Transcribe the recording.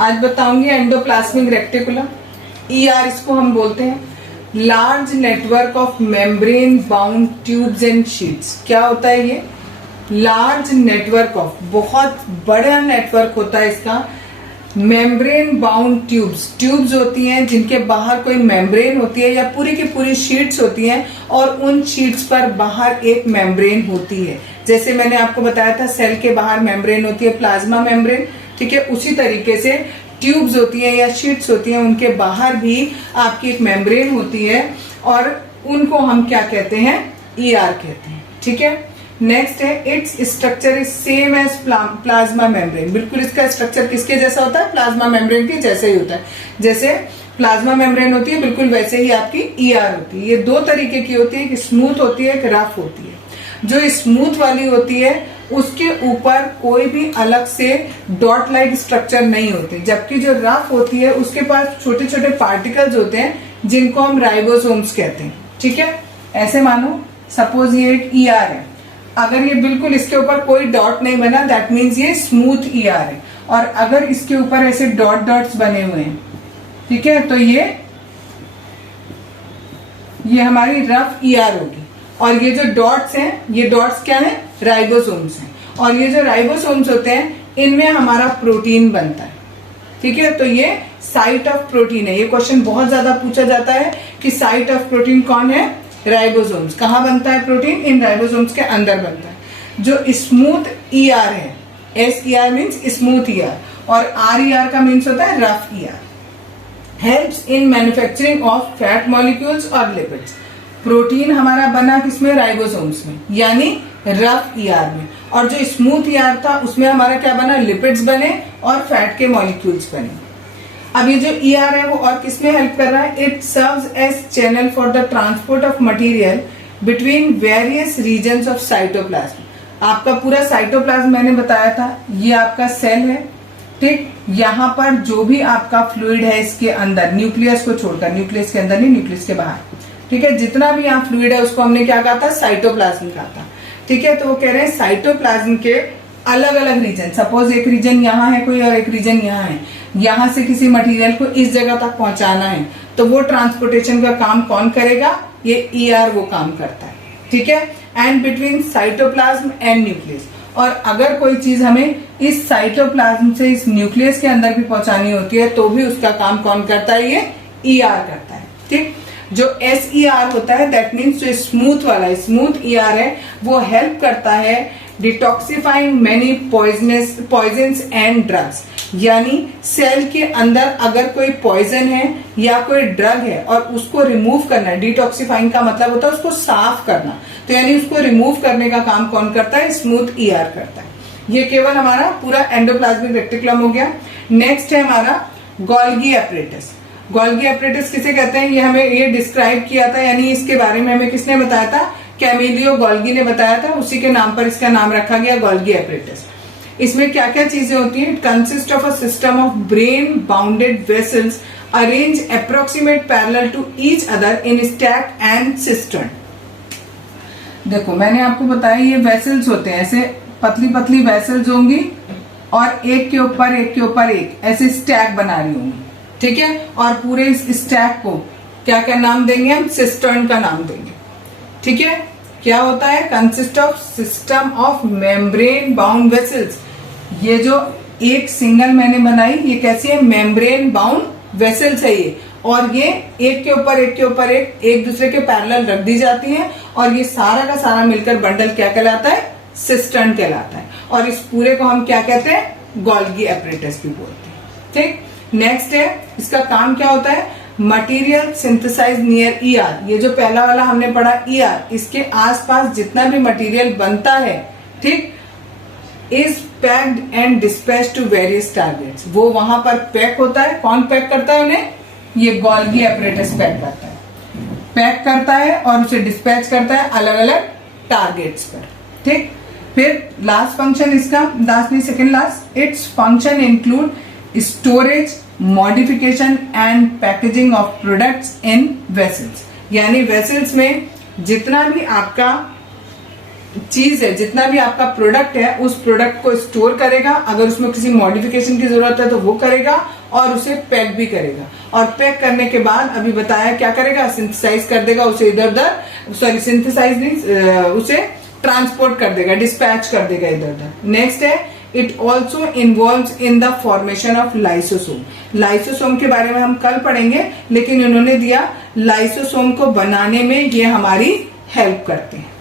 आज बताऊंगी endoplasmic reticulum, ER इसको हम बोलते हैं। Large network of membrane bound tubes and sheets. क्या होता है ये? लार्ज नेटवर्क ऑफ, बहुत बड़ा नेटवर्क होता है इसका। मेम्ब्रेन बाउंड ट्यूब्स, ट्यूब्स होती हैं जिनके बाहर कोई मेम्ब्रेन होती है या पूरी की पूरी शीट्स होती हैं और उन शीट्स पर बाहर एक मेम्ब्रेन होती है। जैसे मैंने आपको बताया था सेल के बाहर मेम्ब्रेन होती है, प्लाज्मा मेम्ब्रेन, ठीक है। उसी तरीके से ट्यूब्स होती हैं या शीट्स होती हैं, उनके बाहर भी आपकी एक मेम्ब्रेन होती है और उनको हम क्या कहते हैं? ईआर कहते हैं, ठीक है। नेक्स्ट है it's structure is same as plasma membrane. बिल्कुल इसका स्ट्रक्चर किसके जैसा होता है? प्लाज्मा मेम्ब्रेन के जैसे ही होता है। जैसे प्लाज्मा मेम्ब्रेन होती है बिल्कुल वैसे ही आपकी ईआर होती है। ये दो तरीके की होती है, एक स्मूथ होती है, एक रफ होती है। जो स्मूथ वाली होती है उसके ऊपर कोई भी अलग से डॉट लाइक स्ट्रक्चर नहीं होती, जबकि जो रफ होती है उसके पास छोटे छोटे पार्टिकल्स होते हैं जिनको हम राइबोसोम्स कहते हैं, ठीक है। ऐसे मानो सपोज ये एक ईआर है, अगर ये बिल्कुल इसके ऊपर कोई डॉट नहीं बना दैट मीन्स ये स्मूथ ईआर है, और अगर इसके ऊपर ऐसे डॉट डॉट्स बने हुए हैं, ठीक है, तो ये हमारी रफ ईआर होगी। और ये जो डॉट्स हैं, ये डॉट्स क्या है? राइबोसोम्स हैं। और ये जो राइबोसोम्स होते हैं इनमें हमारा प्रोटीन बनता है, ठीक है। तो ये साइट ऑफ प्रोटीन है। ये क्वेश्चन बहुत ज्यादा पूछा जाता है कि साइट ऑफ प्रोटीन कौन है? राइबोसोम्स। कहाँ बनता है प्रोटीन? इन राइबोसोम्स के अंदर बनता है। जो स्मूथ ईआर है, S ER means smooth ER और आर ईआर का मीन्स होता है rough ER. Helps in manufacturing of fat molecules और लिपिड्स। प्रोटीन हमारा बना किसमें? राइबोसोम्स में, यानी रफ ईआर में। और जो स्मूथ ईआर था उसमें हमारा क्या बना? लिपिड्स बने और फैट के मॉलिक्यूल्स बने। अब ये जो ईआर है वो और किसमें हेल्प कर रहा है? It serves as channel for the transport of material between various regions of cytoplasm. आपका पूरा साइटोप्लाज्म मैंने बताया था, ये आपका सेल है, ठीक। यहाँ पर जो भी आपका फ्लूइड है इसके अंदर, न्यूक्लियस को छोड़कर, न्यूक्लियस के अंदर नहीं, न्यूक्लियस के बाहर, ठीक है, जितना भी यहाँ फ्लूइड है उसको हमने क्या कहा था? साइटोप्लाज्म कहा था, ठीक है। तो वो कह रहे हैं साइटोप्लाज्म के अलग अलग रीजन, सपोज एक रीजन यहाँ है कोई और एक रीजन यहाँ है, यहाँ से किसी मटेरियल को इस जगह तक पहुंचाना है, तो वो ट्रांसपोर्टेशन का काम कौन करेगा? ये ईआर वो काम करता है, ठीक है। And between cytoplasm and nucleus, और अगर कोई चीज हमें इस साइटोप्लाज्म से इस न्यूक्लियस के अंदर भी पहुंचानी होती है तो भी उसका काम कौन करता है? ये ईआर करता है, ठीक। जो एस ईआर होता है दैट मीन्स जो स्मूथ वाला स्मूथ ईआर है वो हेल्प करता है detoxifying many poisons and drugs. यानी सेल के अंदर अगर कोई पॉइजन है या कोई ड्रग है और उसको रिमूव करना है, डिटॉक्सिफाइंग का मतलब होता है उसको साफ करना, तो यानी उसको रिमूव करने का काम कौन करता है? स्मूथ ईआर करता है। ये केवल हमारा पूरा एंडोप्लाज्मिक रेक्टिकुलम हो गया। नेक्स्ट है हमारा गोल्गी एपरेटस। गोल्गी एपरेटस किसे कहते हैं? ये हमें ये डिस्क्राइब किया था, यानी इसके बारे में हमें किसने बताया था? कैमिलियो गोल्गी ने बताया था, उसी के नाम पर इसका नाम रखा गया गोल्गी एपरेटस। इसमें क्या क्या चीजें होती हैं? It consist of a system of brain bounded vessels arrange approximate parallel to each other in stack and cistern. देखो मैंने आपको बताया ये वेसल्स होते हैं, ऐसे पतली पतली वेसल्स होंगी और एक के ऊपर एक के ऊपर एक ऐसे स्टैक बना रही होंगी, ठीक है। और पूरे इस स्टैक को क्या क्या नाम देंगे? हम सिस्टर्न का नाम देंगे, ठीक है। क्या होता है? Consist of system of membrane bound vessels. ये जो एक सिंगल मैंने बनाई ये कैसी है? मेम्ब्रेन बाउंड वेसल्स है ये, और ये एक के ऊपर एक के ऊपर एक दूसरे के पैरेलल रख दी जाती है और ये सारा का सारा मिलकर बंडल क्या कहलाता है? सिस्टर्न कहलाता है। और इस पूरे को हम क्या कहते हैं? गोल्गी एपरेटस भी बोलते हैं, ठीक। नेक्स्ट है इसका काम क्या होता है? Material synthesize near ER. ये जो पहला वाला हमने पढ़ा ईआर, इसके आसपास जितना भी मटेरियल बनता है, ठीक, is packed and dispatch to various targets. वो वहां पर पैक होता है। कौन पैक करता है उन्हें? ये गोल्गी एपरेटस पैक करता है, पैक करता है और उसे डिस्पैच करता है अलग अलग टारगेट्स पर, ठीक। फिर लास्ट फंक्शन इसका, लास्ट नहीं second last, its function include storage, modification and packaging of products in vessels. यानी वेसल्स में जितना भी आपका चीज है, जितना भी आपका प्रोडक्ट है, उस प्रोडक्ट को स्टोर करेगा, अगर उसमें किसी मॉडिफिकेशन की जरूरत है तो वो करेगा, और उसे पैक भी करेगा। और पैक करने के बाद अभी बताया क्या करेगा, सिंथेसाइज कर देगा उसे इधर उधर, सॉरी सिंथेसाइज नहीं, उसे ट्रांसपोर्ट कर देगा, डिस्पैच कर देगा इधर उधर। नेक्स्ट है, it also involve in the formation of lysosome. Lysosome के बारे में हम कल पढ़ेंगे, लेकिन इन्होंने दिया लाइसोसोम को बनाने में ये हमारी हेल्प करते हैं।